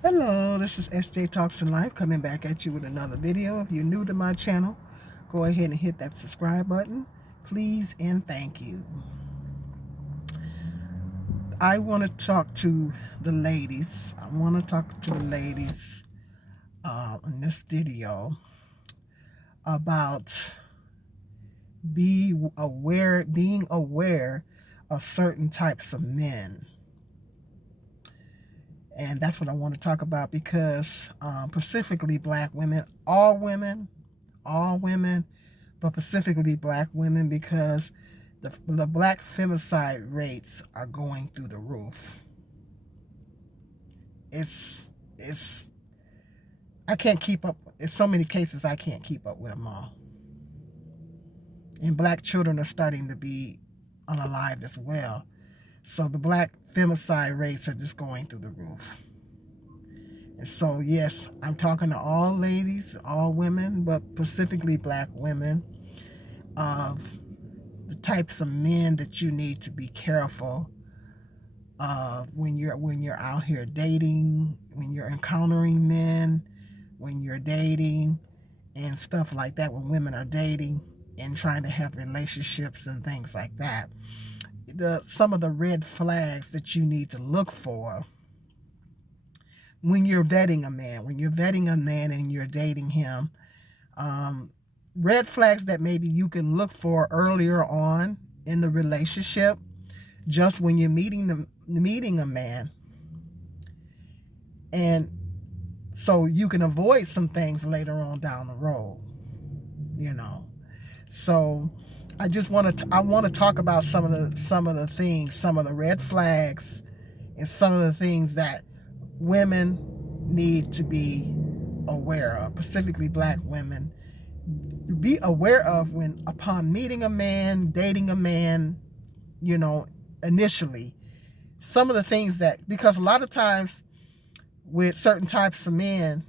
Hello, this is SJ Talks in Life coming back at you with another video. If you're new to my channel, go ahead and hit that subscribe button, please and thank you. I want to talk to the ladies. In this video about being aware of certain types of men. And that's what I want to talk about because specifically black women, all women, but specifically black women, because the black femicide rates are going through the roof. It's I can't keep up. It's so many cases I can't keep up with them all. And black children are starting to be unalived as well. So the black femicide rates are just going through the roof. And so, yes, I'm talking to all ladies, all women, but specifically black women, of the types of men that you need to be careful of when you're out here dating, when you're encountering men, when you're dating, and stuff like that, when women are dating and trying to have relationships and things like that. Some of the red flags that you need to look for when you're vetting a man, and you're dating him. Red flags that maybe you can look for earlier on in the relationship, just when you're meeting a man, and so you can avoid some things later on down the road. So I want to talk about some of the things, some of the red flags, and some of the things that women need to be aware of, specifically black women. Be aware of when, upon meeting a man, dating a man, initially. Some of the things because a lot of times with certain types of men,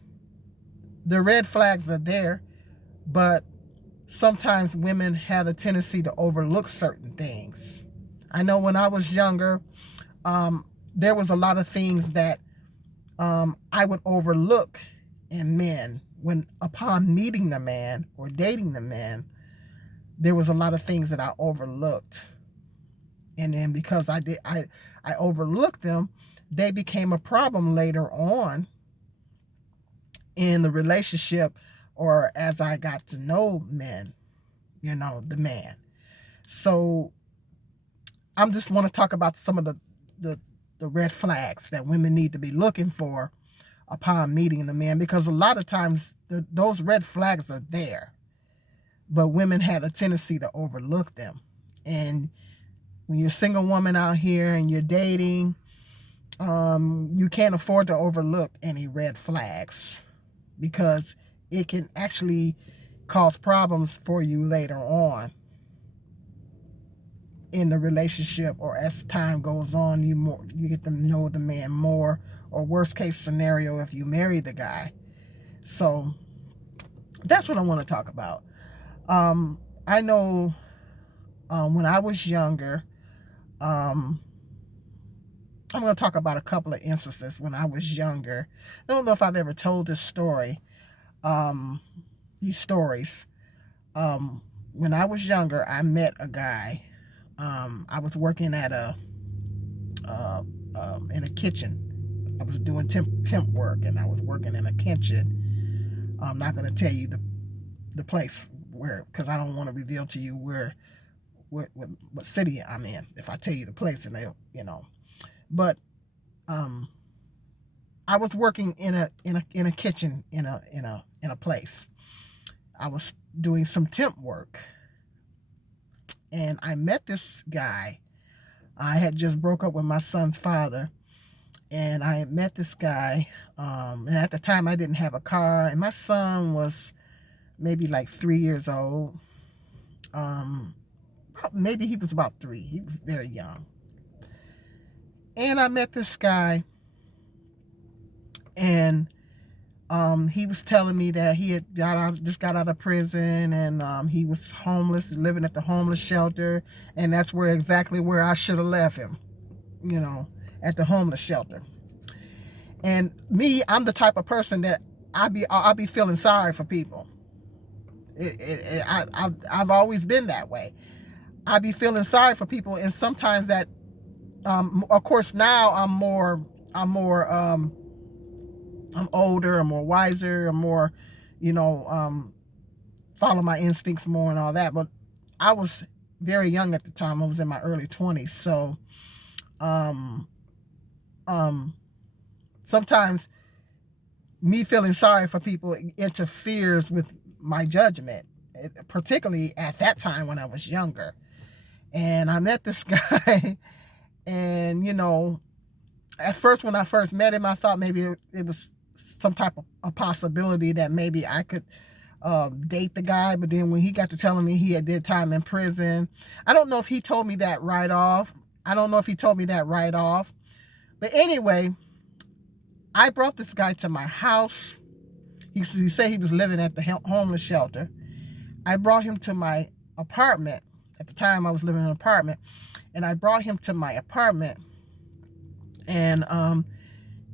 the red flags are there, but sometimes women have a tendency to overlook certain things. I know when I was younger, there was a lot of things that I would overlook in men. When upon meeting the man or dating the man, there was a lot of things that I overlooked. And then because I overlooked them, they became a problem later on in the relationship, or as I got to know men, the man. So I just want to talk about some of the red flags that women need to be looking for upon meeting the man, because a lot of times those red flags are there, but women have a tendency to overlook them. And when you're a single woman out here and you're dating, you can't afford to overlook any red flags, because it can actually cause problems for you later on in the relationship, or as time goes on, you get to know the man more, or worst case scenario, if you marry the guy. So that's what I want to talk about. I know when I was younger, I'm going to talk about a couple of instances when I was younger. I don't know if I've ever told this story, these stories. When I was younger, I met a guy. I was working at in a kitchen. I was doing temp work, and I was working in a kitchen. I'm not going to tell you the place where, because I don't want to reveal to you what city I'm in. If I tell you the place, and they'll. But I was working in a kitchen in a place. I was doing some temp work, and I met this guy. I had just broke up with my son's father, and I had met this guy. And at the time, I didn't have a car, and my son was maybe like 3 years old. Maybe he was about 3. He was very young. And I met this guy, and he was telling me that he had just got out of prison, and he was homeless, living at the homeless shelter, and that's exactly where I should have left him, at the homeless shelter. And me, I'm the type of person that I'll be feeling sorry for people. I've always been that way. I be feeling sorry for people, and sometimes that, of course, now I'm older, I'm more wiser, I'm more, you know, follow my instincts more and all that. But I was very young at the time. I was in my early 20s, so um, um, sometimes me feeling sorry for people interferes with my judgment, particularly at that time when I was younger. And I met this guy, and at first, when I first met him, I thought maybe it was some type of a possibility that maybe I could date the guy. But then when he got to telling me he had did time in prison, I don't know if he told me that right off. But anyway, I brought this guy to my house. He said he was living at the homeless shelter. I brought him to my apartment. At the time, I was living in an apartment. And I brought him to my apartment. And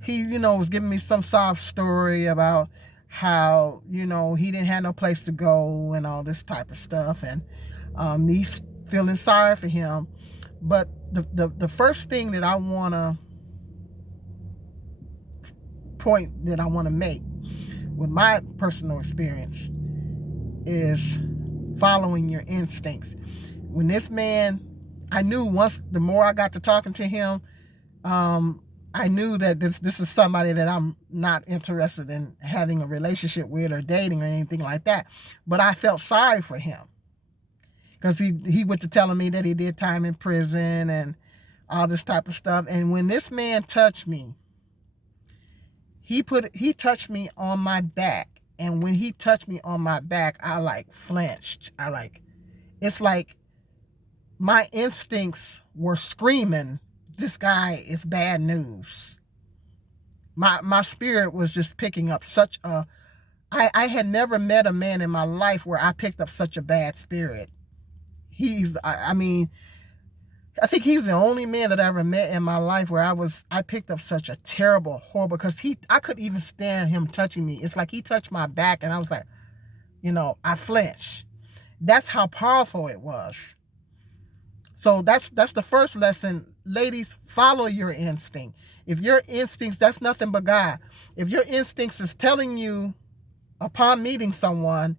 he, was giving me some sob story about how, he didn't have no place to go and all this type of stuff. And me feeling sorry for him. But the first thing that I want to make with my personal experience is following your instincts. When this man, I knew the more I got to talking to him, I knew that this is somebody that I'm not interested in having a relationship with or dating or anything like that. But I felt sorry for him because he went to telling me that he did time in prison and all this type of stuff. And when this man touched me, he touched me on my back. And when he touched me on my back, I flinched. It's like my instincts were screaming, this guy is bad news. My spirit was just picking up I had never met a man in my life where I picked up such a bad spirit. I think he's the only man that I ever met in my life where I picked up such a terrible, horrible, because I couldn't even stand him touching me. It's like he touched my back and I was like, I flinched. That's how powerful it was. So that's the first lesson. Ladies, follow your instinct. If your instincts, that's nothing but God. If your instincts is telling you upon meeting someone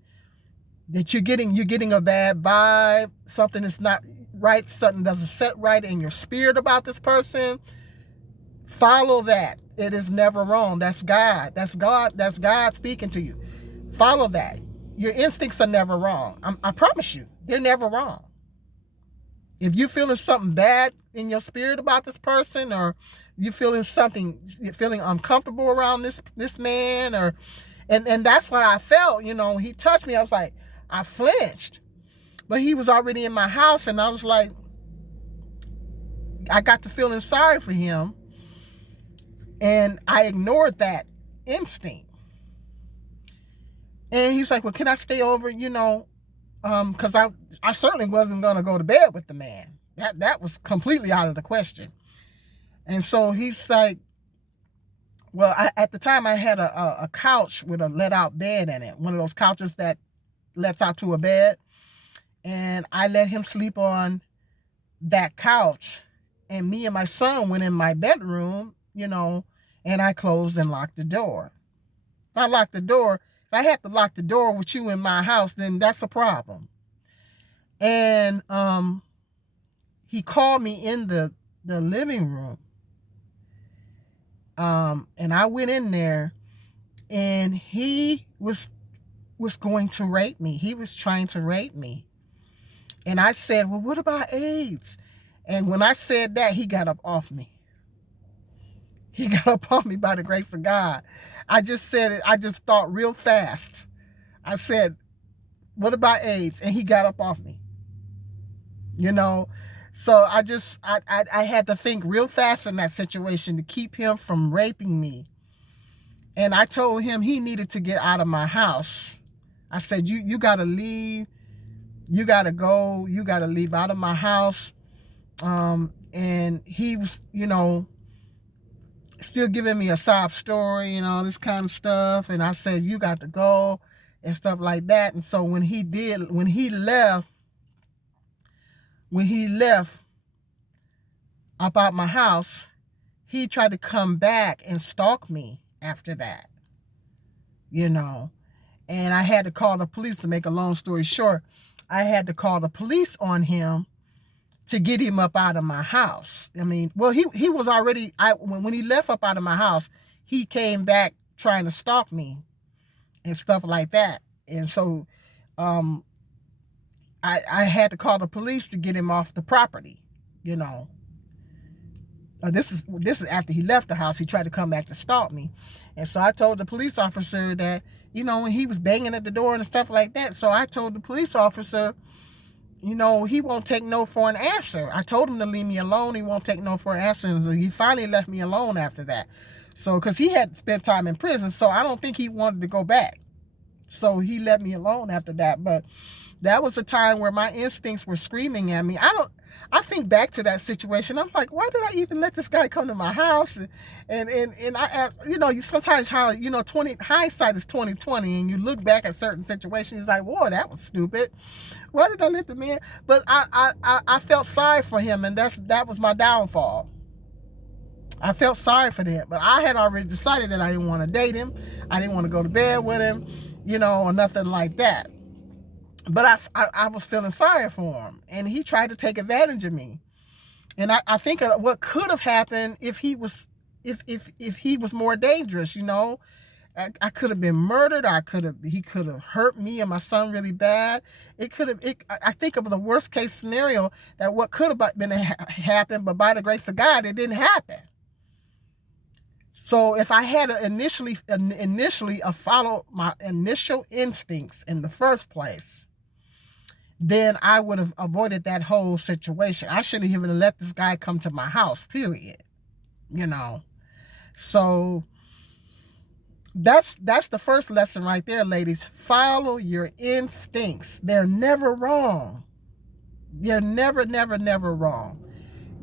that you're getting a bad vibe, something is not right, something doesn't set right in your spirit about this person, follow that. It is never wrong. That's God. That's God speaking to you. Follow that. Your instincts are never wrong. I promise you, they're never wrong. If you're feeling something bad in your spirit about this person, or you're feeling uncomfortable around this man, and that's what I felt. He touched me. I was like, I flinched. But he was already in my house, and I was like, I got to feeling sorry for him, and I ignored that instinct. And he's like, well, can I stay over, because I certainly wasn't going to go to bed with the man. That was completely out of the question. And so he's like, well, at the time I had a couch with a let-out bed in it, one of those couches that lets out to a bed. And I let him sleep on that couch. And me and my son went in my bedroom, and I closed and locked the door. If I locked the door, if I had to lock the door with you in my house, then that's a problem. And he called me in the living room. And I went in there, and he was going to rape me. He was trying to rape me. And I said, well, what about AIDS? And when I said that, he got up off me. He got up off me by the grace of God. I just said it. I just thought real fast. I said, what about AIDS? And he got up off me. So I had to think real fast in that situation to keep him from raping me. And I told him he needed to get out of my house. I said, you got to leave. You got to go. You got to leave out of my house. And he was, still giving me a sob story and all this kind of stuff. And I said, you got to go and stuff like that. And so when he left up out my house, he tried to come back and stalk me after that, you know. And I had to call the police. To make a long story short, I had to call the police on him to get him up out of my house. I mean, well, he was already, when he left up out of my house, he came back trying to stalk me and stuff like that. And so I had to call the police to get him off the property, you know. This is after he left the house. He tried to come back to stalk me. And so I told the police officer that, you know, when he was banging at the door and stuff like that. So I told the police officer, you know, he won't take no for an answer. I told him to leave me alone. He won't take no for an answer. And so he finally left me alone after that. So, because he had spent time in prison, so I don't think he wanted to go back. So he left me alone after that. But that was a time where my instincts were screaming at me. I think back to that situation. I'm like, why did I even let this guy come to my house? And I, you know, sometimes how, you know, hindsight is 20/20, and you look back at certain situations, it's like, whoa, that was stupid. Why did I let the man? But I felt sorry for him, and that was my downfall. I felt sorry for that, but I had already decided that I didn't want to date him. I didn't want to go to bed with him, you know, or nothing like that. But I was feeling sorry for him, and he tried to take advantage of me. And I think what could have happened if he was more dangerous, you know. I could have been murdered. He could have hurt me and my son really bad. I think of the worst case scenario, that what could have been happened, but by the grace of God, it didn't happen. So if I had initially followed my initial instincts in the first place, then I would have avoided that whole situation. I shouldn't even let this guy come to my house, period. You know. So that's the first lesson right there, ladies. Follow your instincts. They're never wrong. They're never, never, never wrong.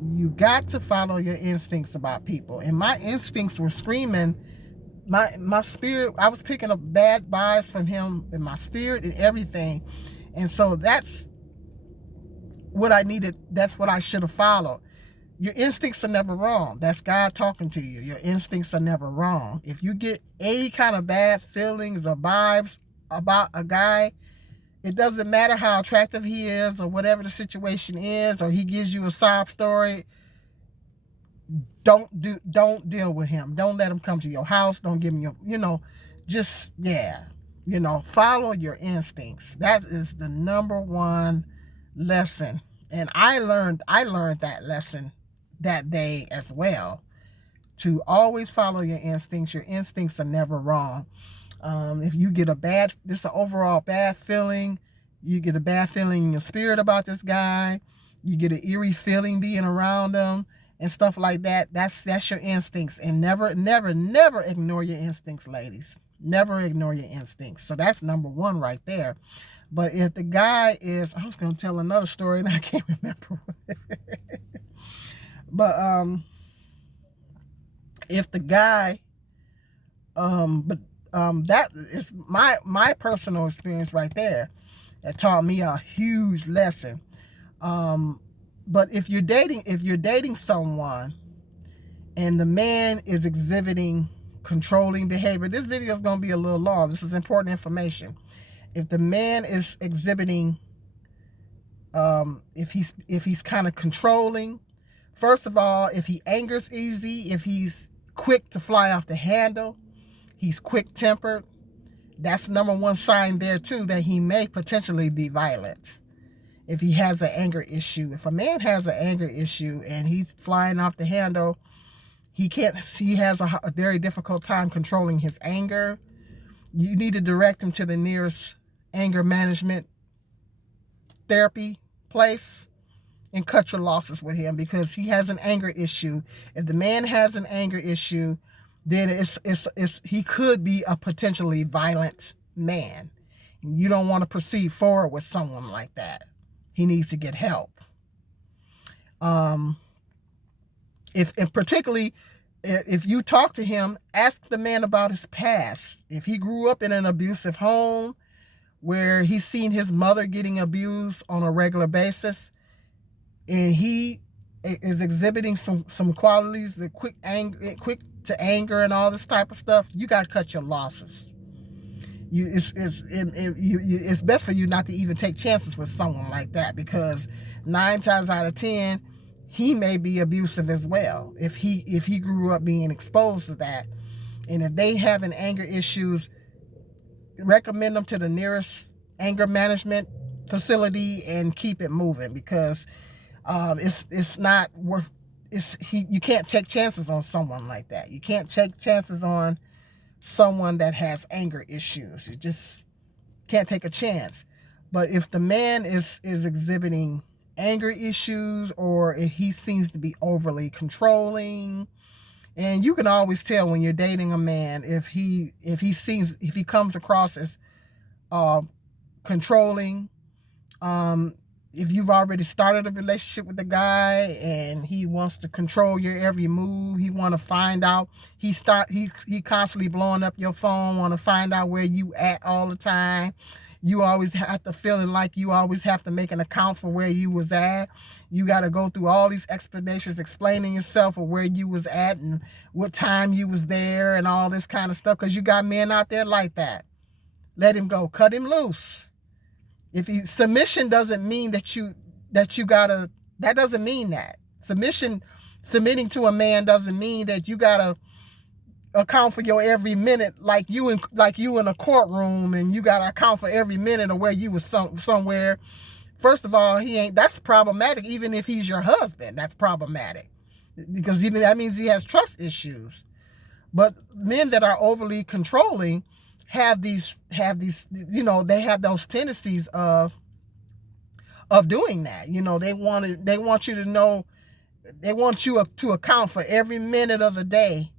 You got to follow your instincts about people. And my instincts were screaming. My spirit, I was picking up bad vibes from him in my spirit and everything. And so that's what I needed. That's what I should have followed. Your instincts are never wrong. That's God talking to you. Your instincts are never wrong. If you get any kind of bad feelings or vibes about a guy, it doesn't matter how attractive he is or whatever the situation is, or he gives you a sob story, don't deal with him. Don't let him come to your house. Don't give him your, you know, just, yeah. You know, follow your instincts. That is the number one lesson. And I learned that lesson that day as well. To always follow your instincts. Your instincts are never wrong. If you get this is an overall bad feeling, you get a bad feeling in your spirit about this guy, you get an eerie feeling being around him and stuff like that, that's your instincts. And never, never, never ignore your instincts, ladies. Never ignore your instincts. So that's number one right there. But if the guy is, I was going to tell another story and I can't remember. But if the guy, that is my personal experience right there. That taught me a huge lesson. But if you're dating someone and the man is exhibiting controlling behavior, this video is going to be a little long. This is important information. If the man is exhibiting, if he's kind of controlling, first of all, if he angers easy, if he's quick to fly off the handle, he's quick-tempered, that's number one sign there too that he may potentially be violent. If he has an anger issue, if a man has an anger issue and he's flying off the handle, he has a very difficult time controlling his anger. You need to direct him to the nearest anger management therapy place and cut your losses with him, because he has an anger issue. If the man has an anger issue, then he could be a potentially violent man. You don't want to proceed forward with someone like that. He needs to get help. And particularly if you talk to him, ask the man about his past. If he grew up in an abusive home where he's seen his mother getting abused on a regular basis, and he is exhibiting some qualities, quick to anger and all this type of stuff, you got to cut your losses. It's best for you not to even take chances with someone like that, because 9 times out of 10, he may be abusive as well if he grew up being exposed to that. And if they having anger issues, recommend them to the nearest anger management facility and keep it moving, because it's not worth. You can't take chances on someone like that. You can't take chances on someone that has anger issues. You just can't take a chance. But if the man is exhibiting anger issues, or if he seems to be overly controlling, and you can always tell when you're dating a man if he comes across as controlling, if you've already started a relationship with the guy and he wants to control your every move, he want to find out, he constantly blowing up your phone, want to find out where you at all the time. You always have to feeling like you always have to make an account for where you was at. You got to go through all these explanations explaining yourself of where you was at and what time you was there and all this kind of stuff, because you got men out there like that. Let him go. Cut him loose. Submission doesn't mean that doesn't mean that. Submitting to a man doesn't mean that you gotta account for your every minute, like you in a courtroom and you gotta account for every minute of where you was somewhere. First of all, that's problematic. Even if he's your husband, that's problematic, because even that means he has trust issues. But men that are overly controlling have these, they have those tendencies of doing that. They want you to know, they want you to account for every minute of the day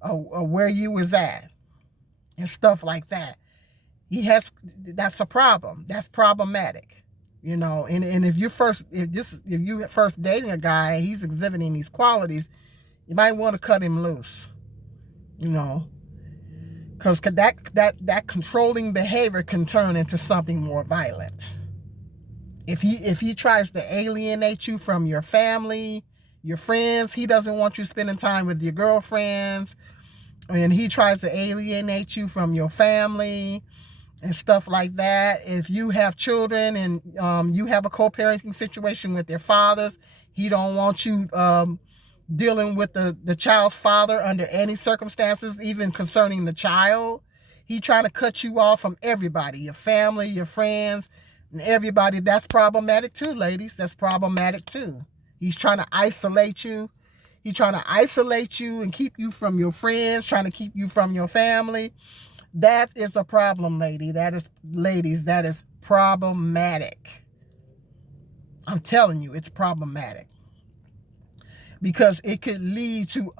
of where you was at and stuff like that. That's a problem. That's problematic. And if you're first dating a guy and he's exhibiting these qualities, you might want to cut him loose. Because that controlling behavior can turn into something more violent. If he tries to alienate you from your family, your friends, he doesn't want you spending time with your girlfriends, and he tries to alienate you from your family and stuff like that. If you have children and you have a co-parenting situation with their fathers, he don't want you dealing with the child's father under any circumstances, even concerning the child. He trying to cut you off from everybody, your family, your friends, and everybody. That's problematic too, ladies. That's problematic too. He's trying to isolate you. He's trying to isolate you and keep you from your friends, trying to keep you from your family. That is a problem, ladies. That is problematic. I'm telling you, it's problematic. Because it could lead to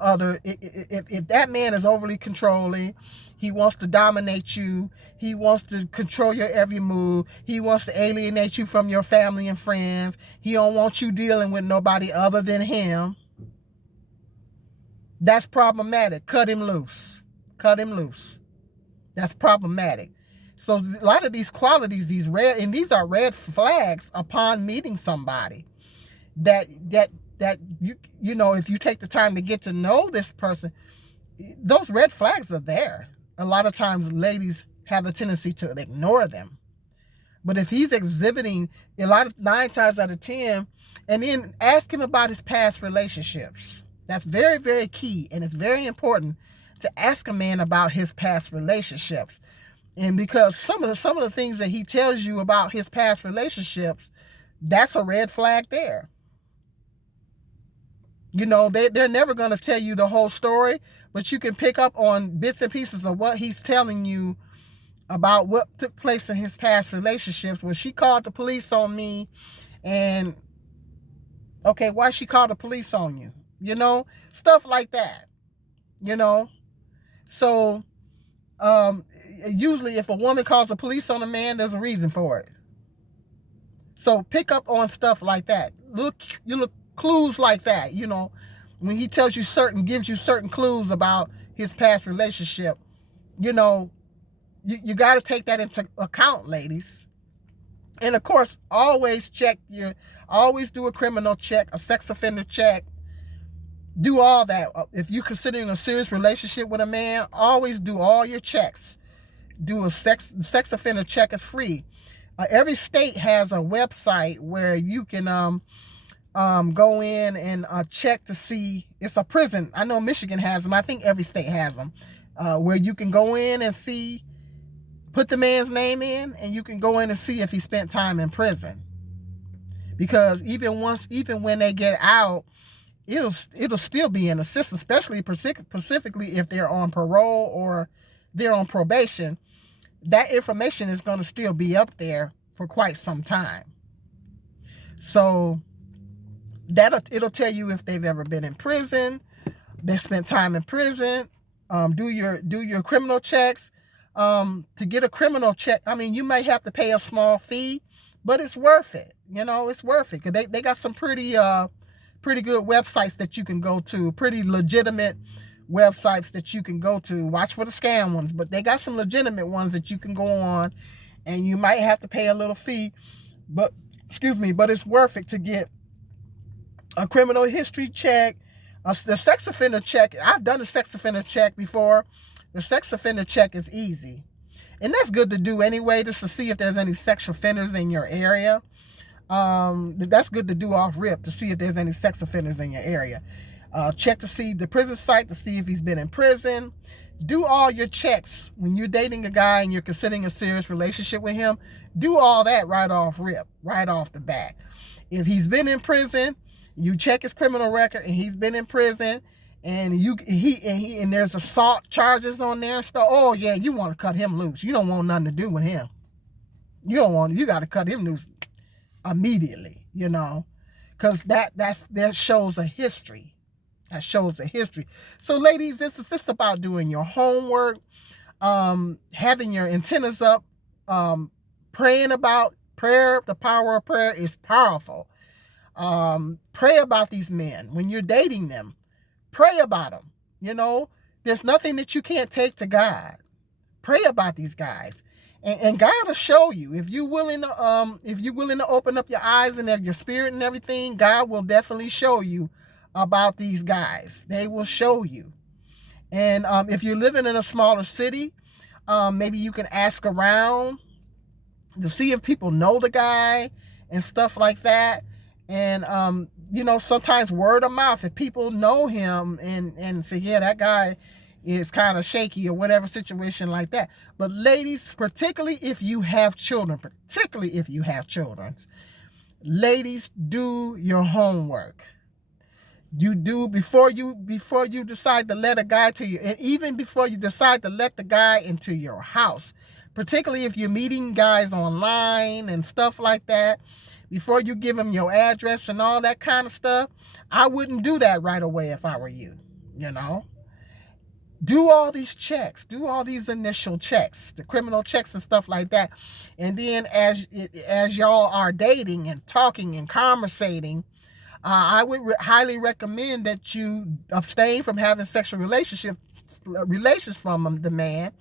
if that man is overly controlling, he wants to dominate you, he wants to control your every move, he wants to alienate you from your family and friends, he don't want you dealing with nobody other than him. That's problematic. Cut him loose. Cut him loose. That's problematic. So a lot of these qualities, these are red flags upon meeting somebody. That if you take the time to get to know this person, those red flags are there. A lot of times ladies have a tendency to ignore them. But if he's exhibiting 9 times out of 10, and then ask him about his past relationships. That's very, very key, and it's very important to ask a man about his past relationships. And because some of the things that he tells you about his past relationships, that's a red flag there. They're never going to tell you the whole story, but you can pick up on bits and pieces of what he's telling you about what took place in his past relationships. When she called the police on me, and okay, why she called the police on you? Stuff like that. So usually if a woman calls the police on a man, there's a reason for it. So pick up on stuff like that. You look clues like that, when he tells you gives you certain clues about his past relationship, you know, you got to take that into account, ladies. And of course, always do a criminal check, a sex offender check. Do all that. If you're considering a serious relationship with a man, always do all your checks. Do a sex offender check. Is free. Every state has a website where you can go in and check to see. It's a prison. I know Michigan has them. I think every state has them, where you can go in and see, put the man's name in, and you can go in and see if he spent time in prison. Because even when they get out, it'll still be in the system, especially specifically if they're on parole or they're on probation. That information is going to still be up there for quite some time. So it'll tell you if they've ever been in prison, they spent time in prison. Do your criminal checks. To get a criminal check, I mean, you might have to pay a small fee, but it's worth it. You know, it's worth it, because they got some pretty good websites that you can go to, pretty legitimate websites that you can go to. Watch for the scam ones, but they got some legitimate ones that you can go on, and you might have to pay a little fee, but it's worth it to get a criminal history check, the sex offender check. I've done a sex offender check before. The sex offender check is easy, and that's good to do anyway, just to see if there's any sex offenders in your area. That's good to do off rip, to see if there's any sex offenders in your area. Check to see the prison site to see if he's been in prison. Do all your checks when you're dating a guy and you're considering a serious relationship with him. Do all that right off rip, right off the bat. If he's been in prison, you check his criminal record and he's been in prison, and there's assault charges on there and stuff. Oh yeah, you want to cut him loose. You don't want nothing to do with him. You got to cut him loose immediately, you know, because that shows a history. That shows a history. So ladies, this is just about doing your homework, having your antennas up, praying about prayer. The power of prayer is powerful. Pray about these men when you're dating them. Pray about them. You know, there's nothing that you can't take to God. Pray about these guys. And God will show you. If you're willing to open up your eyes and your spirit and everything, God will definitely show you about these guys. They will show you. And if you're living in a smaller city, maybe you can ask around to see if people know the guy and stuff like that. And sometimes word of mouth, if people know him and say, yeah, that guy is kind of shaky or whatever, situation like that. But ladies, particularly if you have children, ladies, do your homework. You do before you decide to let a guy to you, and even before you decide to let the guy into your house, particularly if you're meeting guys online and stuff like that. Before you give him your address and all that kind of stuff, I wouldn't do that right away if I were you. You know, do all these checks, do all these initial checks, the criminal checks and stuff like that, and then as y'all are dating and talking and conversating, I would highly recommend that you abstain from having sexual relations from the man,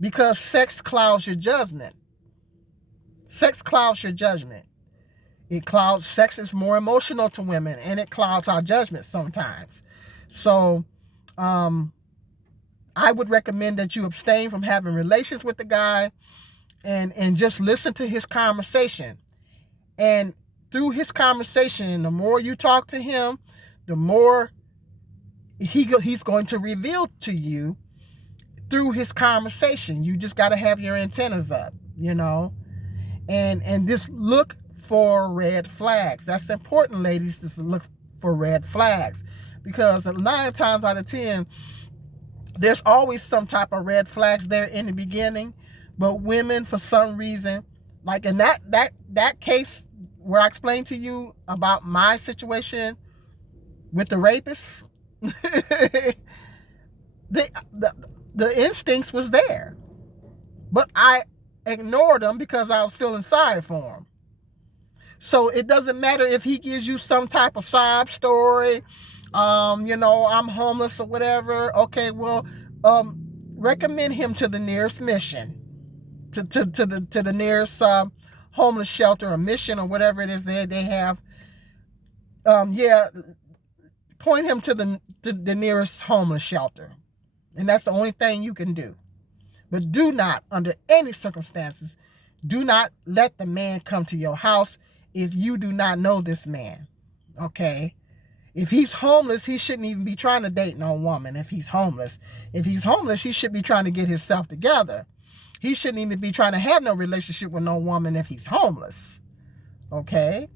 because sex clouds your judgment. Sex clouds your judgment. Sex is more emotional to women, and it clouds our judgment sometimes. So, I would recommend that you abstain from having relations with the guy, and just listen to his conversation. And through his conversation, the more you talk to him, the more he's going to reveal to you through his conversation. You just got to have your antennas up, you know, and just look for red flags. That's important, ladies, is to look for red flags, because 9 times out of 10, there's always some type of red flags there in the beginning. But women, for some reason, like in that case where I explained to you about my situation with the rapist, the instincts was there, but I ignored them because I was feeling sorry for him. So it doesn't matter if he gives you some type of sob story I'm homeless or whatever. Okay, well, recommend him to the nearest mission, to the nearest homeless shelter or mission or whatever it is they have. Yeah, point him to the nearest homeless shelter, and that's the only thing you can do. But do not, under any circumstances, do not let the man come to your house if you do not know this man. Okay? If he's homeless, he shouldn't even be trying to date no woman if he's homeless. If he's homeless, he should be trying to get himself together. He shouldn't even be trying to have no relationship with no woman if he's homeless. Okay?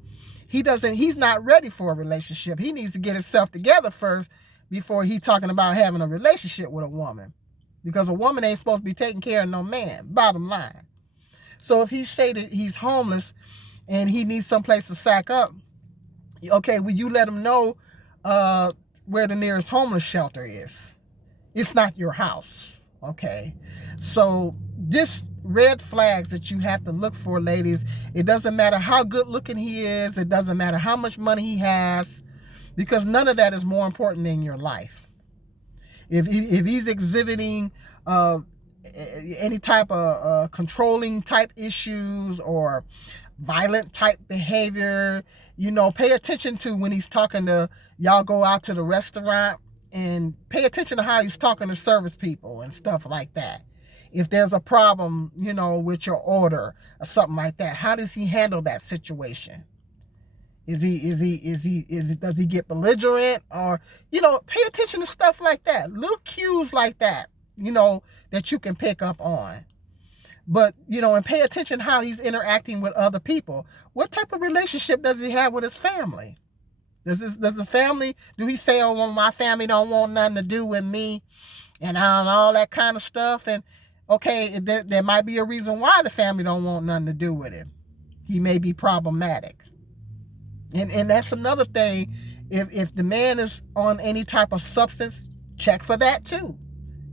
He's not ready for a relationship. He needs to get himself together first before he's talking about having a relationship with a woman. Because a woman ain't supposed to be taking care of no man, bottom line. So if he say that he's homeless and he needs someplace to sack up, okay, will you let him know where the nearest homeless shelter is? It's not your house, okay? So this red flags that you have to look for, ladies. It doesn't matter how good looking he is. It doesn't matter how much money he has, because none of that is more important than your life. If he's exhibiting any type of controlling type issues or violent type behavior, pay attention to when he's talking to y'all. Go out to the restaurant and pay attention to how he's talking to service people and stuff like that. If there's a problem, with your order or something like that, how does he handle that situation? Does he get belligerent, or, pay attention to stuff like that. Little cues like that, that you can pick up on. But, and pay attention how he's interacting with other people. What type of relationship does he have with his family? Does his family, do he say, oh, well, my family don't want nothing to do with me and all that kind of stuff? And, okay, there might be a reason why the family don't want nothing to do with him. He may be problematic. And that's another thing. If the man is on any type of substance, check for that too.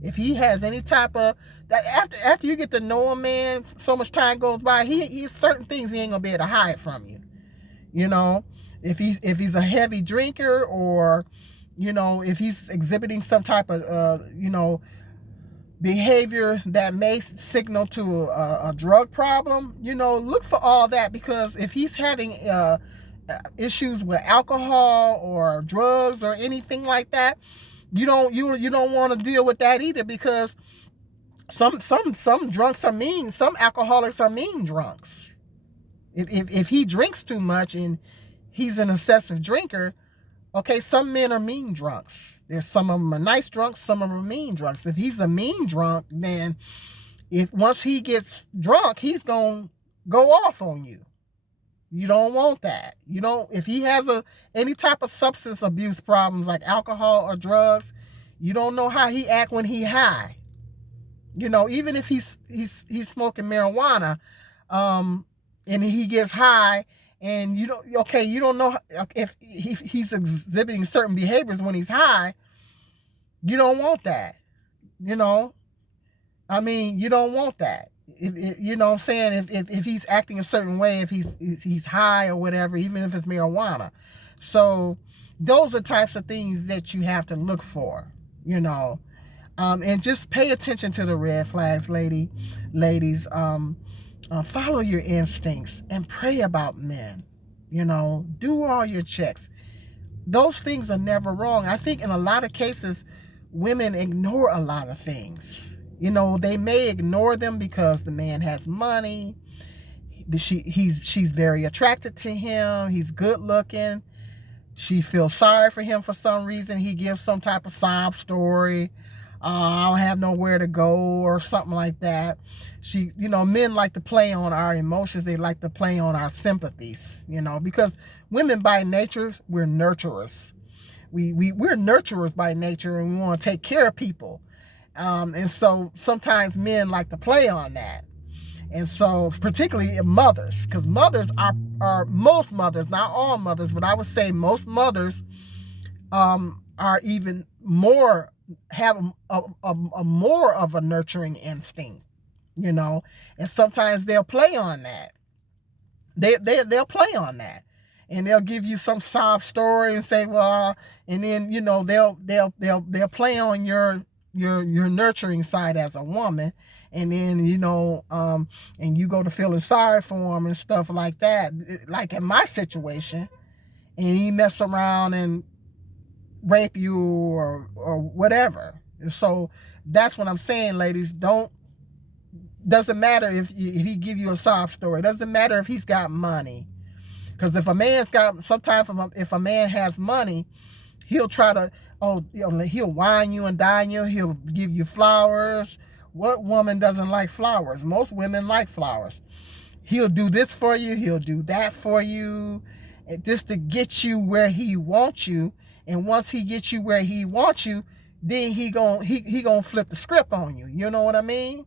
If he has any type of that, after you get to know a man, so much time goes by, he's certain things he ain't gonna be able to hide from you. If he's a heavy drinker, or if he's exhibiting some type of behavior that may signal to a drug problem, look for all that, because if he's having issues with alcohol or drugs or anything like that, you don't want to deal with that either, because some drunks are mean. Some alcoholics are mean drunks. If he drinks too much and he's an excessive drinker, okay, some men are mean drunks. There's some of them are nice drunks, some of them are mean drunks. If he's a mean drunk, then once he gets drunk, he's gonna go off on you. You don't want that. If he has any type of substance abuse problems like alcohol or drugs, you don't know how he act when he high. Even if he's smoking marijuana, and he gets high, and you don't know if he's exhibiting certain behaviors when he's high. You don't want that. You don't want that. You know what I'm saying? If he's acting a certain way, if he's high or whatever, even if it's marijuana. So those are types of things that you have to look for, and just pay attention to the red flags, ladies. Follow your instincts and pray about men. Do all your checks. Those things are never wrong. I think in a lot of cases, women ignore a lot of things. They may ignore them because the man has money. She's very attracted to him. He's good looking. She feels sorry for him for some reason. He gives some type of sob story. I don't have nowhere to go or something like that. Men like to play on our emotions. They like to play on our sympathies, because women by nature, we're nurturers. We're nurturers by nature, and we want to take care of people. And so sometimes men like to play on that. And so particularly mothers, because mothers are most mothers, not all mothers, but I would say most mothers are even more, have a more of a nurturing instinct, and sometimes they'll play on that. They'll play on that. and they'll give you some sob story and say, well, and then they'll play on your nurturing side as a woman, and then and you go to feeling sorry for him and stuff like that. Like in my situation, and he mess around and rape you or whatever. And so that's what I'm saying, ladies. Doesn't matter if he give you a sob story. Doesn't matter if he's got money. Because if a man has money, he'll try to, he'll wine you and dine you. He'll give you flowers. What woman doesn't like flowers? Most women like flowers. He'll do this for you. He'll do that for you, just to get you where he wants you. And once he gets you where he wants you, then he gonna flip the script on you. You know what I mean?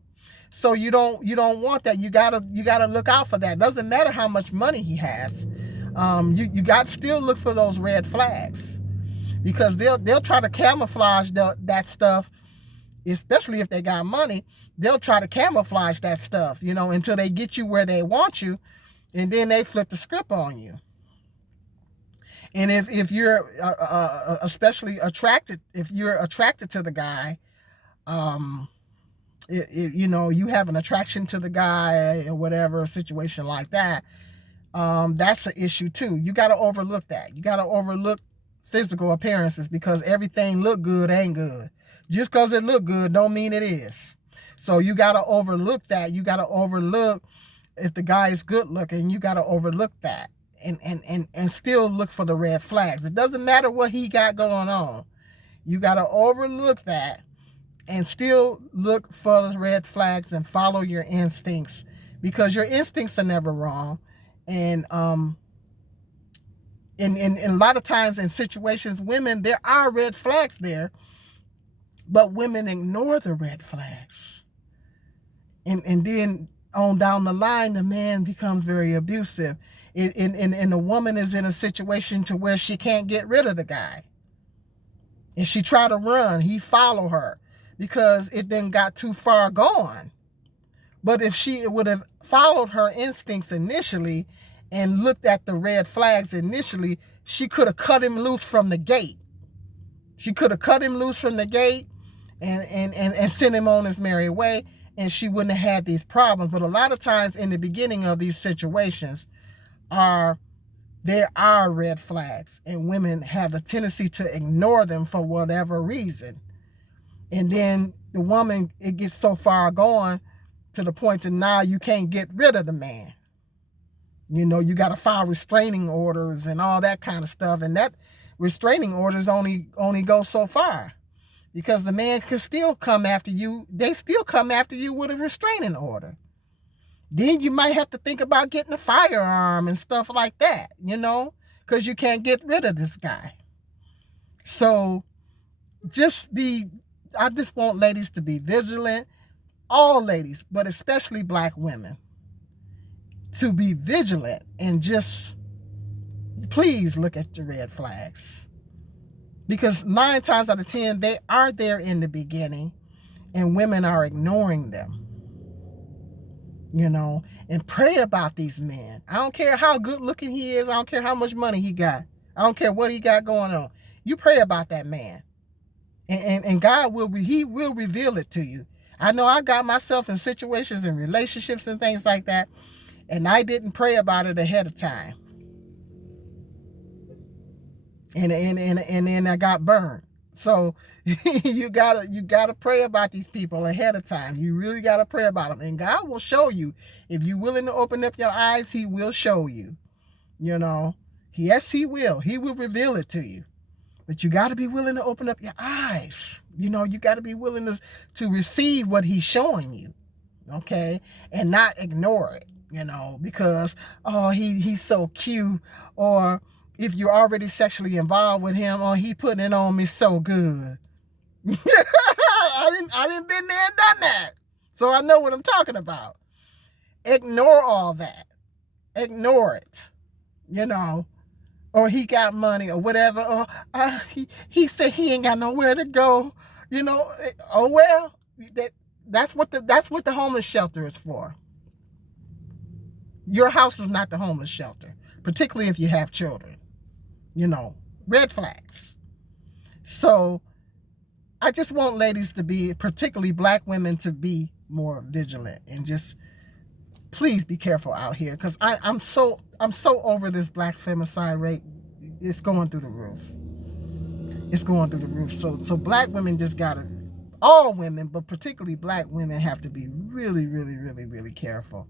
So you don't want that. You gotta look out for that. Doesn't matter how much money he has. You got to still look for those red flags, because they'll try to camouflage that stuff, especially if they got money. They'll try to camouflage that stuff, until they get you where they want you, and then they flip the script on you. And if you're especially attracted, if you're attracted to the guy, you have an attraction to the guy or whatever, a situation like that, that's an issue too. You got to overlook that. You got to overlook physical appearances, because everything look good ain't good. Just because it look good don't mean it is. So you got to overlook that. You got to overlook if the guy is good looking. You got to overlook that. And still look for the red flags. It doesn't matter what he got going on. You got to overlook that and still look for the red flags and follow your instincts, because your instincts are never wrong. And a lot of times in situations, women, there are red flags there, but women ignore the red flags. And then on down the line, the man becomes very abusive. And the woman is in a situation to where she can't get rid of the guy. And she try to run, he follow her, because it then got too far gone. But if she would have followed her instincts initially and looked at the red flags initially, she could have cut him loose from the gate. She could have cut him loose from the gate and sent him on his merry way, and she wouldn't have had these problems. But a lot of times in the beginning of these situations, there are red flags, and women have a tendency to ignore them for whatever reason. And then the woman, it gets so far gone to the point that now you can't get rid of the man. You got to file restraining orders and all that kind of stuff. And that restraining orders only go so far, because the man can still come after you. They still come after you with a restraining order. Then you might have to think about getting a firearm and stuff like that, because you can't get rid of this guy. So I just want ladies to be vigilant, all ladies, but especially black women, to be vigilant and just please look at the red flags. Because 9 times out of 10, they are there in the beginning, and women are ignoring them. And pray about these men. I don't care how good looking he is. I don't care how much money he got. I don't care what he got going on. You pray about that man. And God will reveal it to you. I know I got myself in situations and relationships and things like that, and I didn't pray about it ahead of time. And then I got burned. So you gotta pray about these people ahead of time. You really gotta pray about them, and God will show you. If you're willing to open up your eyes, He will show you. Yes, He will. He will reveal it to you. But you got to be willing to open up your eyes. You got to be willing to receive what He's showing you, okay, and not ignore it. Because he's so cute, or if you're already sexually involved with him, he putting it on me so good. I didn't been there and done that, so I know what I'm talking about. Ignore all that. Ignore it. Or he got money or whatever. Or he said he ain't got nowhere to go. Oh well, that's what the homeless shelter is for. Your house is not the homeless shelter. particularly if you have children. You know, red flags. So I just want ladies to be, particularly black women, to be more vigilant and just please be careful out here, because I'm so over this black femicide rate. It's going through the roof. It's going through the roof. So black women just gotta, all women, but particularly black women, have to be really, really, really, really careful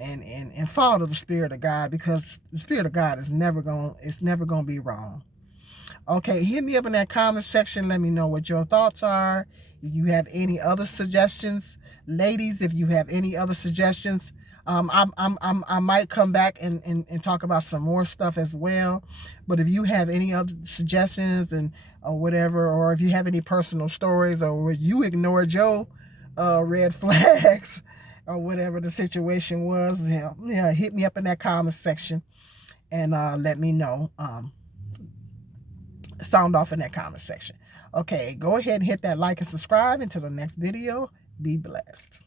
and follow the Spirit of God, because the Spirit of God is never gonna be wrong. Okay, hit me up in that comment section. Let me know what your thoughts are. If you have any other suggestions, ladies, if you have any other suggestions, I might come back and talk about some more stuff as well. But if you have any other suggestions or whatever, or if you have any personal stories, or you ignored your red flags or whatever the situation was, hit me up in that comment section and let me know. Sound off in that comment section. Okay, go ahead and hit that like and subscribe. Until the next video, be blessed.